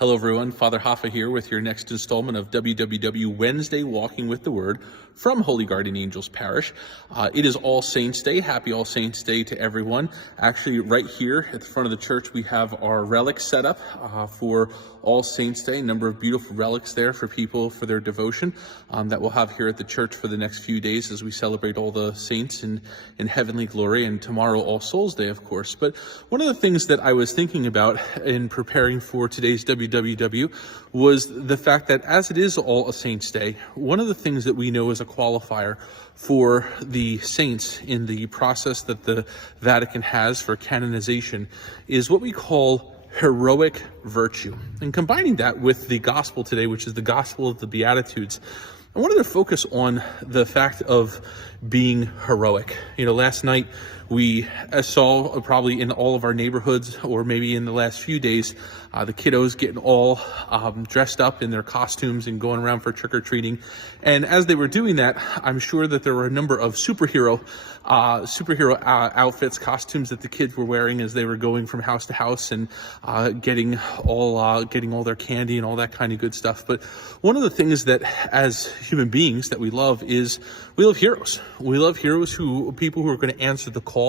Hello everyone, Father Hoffa here with your next installment of WWW Wednesday Walking with the Word from Holy Guardian Angels Parish. It is All Saints Day. Happy All Saints Day to everyone. Actually, right here at the front of the church, we have our relics set up for All Saints Day. A number of beautiful relics there for people for their devotion that we'll have here at the church for the next few days as we celebrate all the saints in heavenly glory, and tomorrow All Souls Day, of course. But one of the things that I was thinking about in preparing for today's WWW was the fact that as it is All Saints Day, one of the things that we know as a qualifier for the saints in the process that the Vatican has for canonization is what we call heroic virtue. And combining that with the gospel today, which is the gospel of the Beatitudes, I wanted to focus on the fact of being heroic. Last night we saw probably in all of our neighborhoods, or maybe in the last few days, the kiddos getting all dressed up in their costumes and going around for trick-or-treating. And as they were doing that, I'm sure that there were a number of superhero outfits, costumes that the kids were wearing as they were going from house to house and getting all their candy and all that kind of good stuff. But one of the things that as human beings that we love is we love heroes. We love heroes, people who are going to answer the call.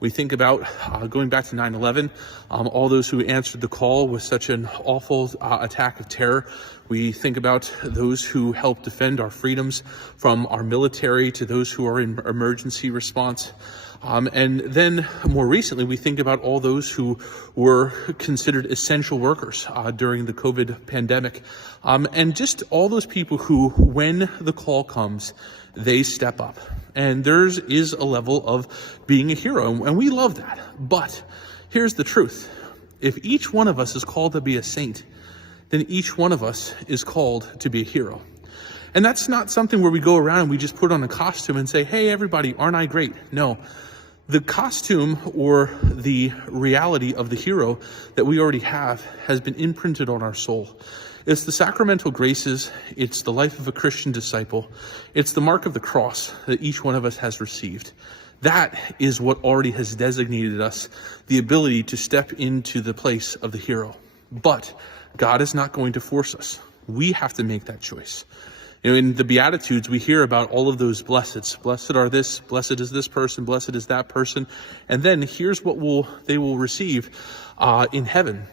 We think about going back to 9/11, all those who answered the call with such an awful attack of terror. We think about those who help defend our freedoms, from our military to those who are in emergency response. And then more recently, we think about all those who were considered essential workers during the COVID pandemic. And just all those people who, when the call comes, they step up. And theirs is a level of being a hero, and we love that. But here's the truth. If each one of us is called to be a saint, then each one of us is called to be a hero. And that's not something where we go around and we just put on a costume and say, hey, everybody, aren't I great? No. The costume or the reality of the hero that we already have has been imprinted on our soul. It's the sacramental graces. It's the life of a Christian disciple. It's the mark of the cross that each one of us has received. That is what already has designated us the ability to step into the place of the hero. But God is not going to force us. We have to make that choice. In the Beatitudes, we hear about all of those blesseds. Blessed are this, blessed is this person, blessed is that person. And then here's what they will receive in heaven.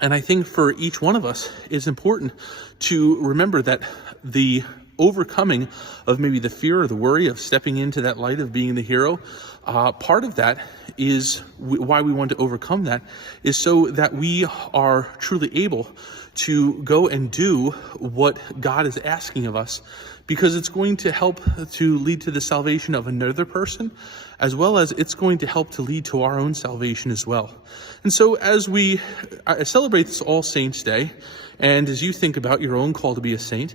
And I think for each one of us, it's important to remember that the overcoming of maybe the fear or the worry of stepping into that light of being the hero, part of that is why we want to overcome that is so that we are truly able to go and do what God is asking of us, because it's going to help to lead to the salvation of another person, as well as it's going to help to lead to our own salvation as well. And so as we celebrate this All Saints Day, and as you think about your own call to be a saint,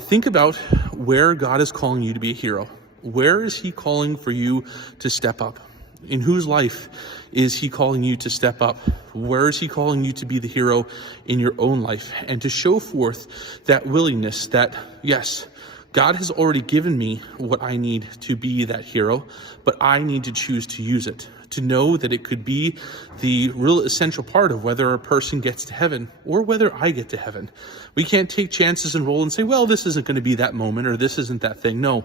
think about where God is calling you to be a hero. Where is he calling for you to step up? In whose life is he calling you to step up? Where is he calling you to be the hero in your own life? And to show forth that willingness that, yes, God has already given me what I need to be that hero, but I need to choose to use it, to know that it could be the real essential part of whether a person gets to heaven or whether I get to heaven. We can't take chances and roll and say, well, this isn't going to be that moment or this isn't that thing. No,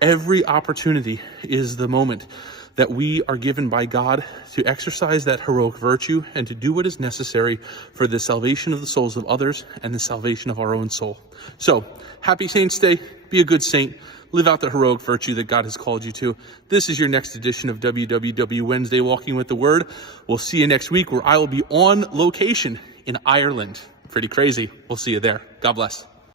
every opportunity is the moment that we are given by God to exercise that heroic virtue and to do what is necessary for the salvation of the souls of others and the salvation of our own soul. So, happy Saints Day. Be a good saint. Live out the heroic virtue that God has called you to. This is your next edition of WWW Wednesday Walking with the Word. We'll see you next week, where I will be on location in Ireland. Pretty crazy. We'll see you there. God bless.